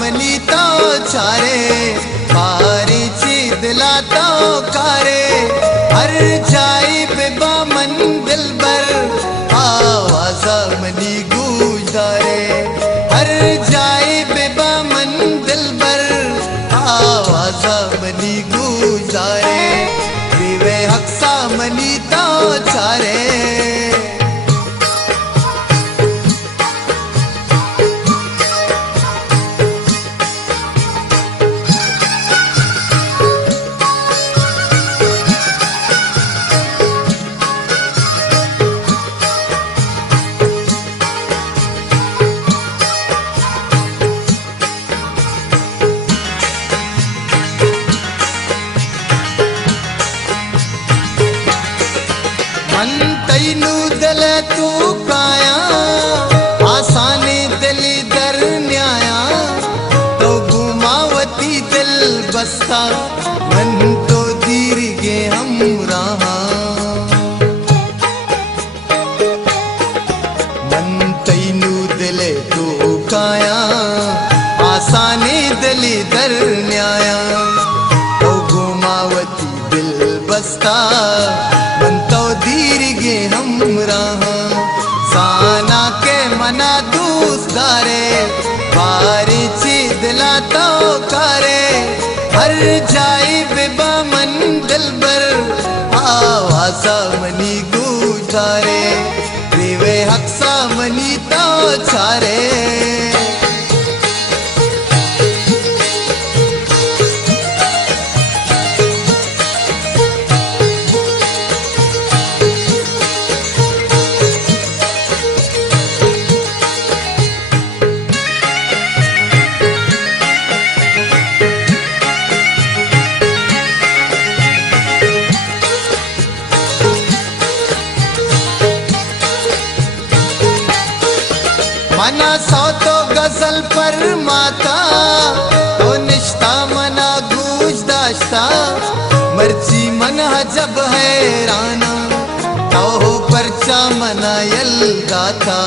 money तो चारे पारी ची दिला तो कारे हर जाई बेबा मन दिल बर आवाज मनी गुजारे हर जाई बेबा मन दिल बर आवाज मनी गुजारे विवे हक्सा मनी तो चारे मन तैनू दिल तू काया आसानी दिली दर न्याया तो घुमावती दिल बस्ता मन तो दीर गे हम रहा मन तैनू दिल तू काया आसानी दिली दर न्याया तो घुमावती दिल बस्ता मन तो दीर गे हम रहा साना के मना दूसदारे बारी ची दिला तो करे हर जाई बेबा मन दिल बर आवाजा मनी गुजारे रिवे हक्सा मनी तो चारे मना सौ तो गजल पर माता तो निश्ता मना गूंज दाश्ता मर्जी मन हजब हैराना तो परचा मना यल गाथा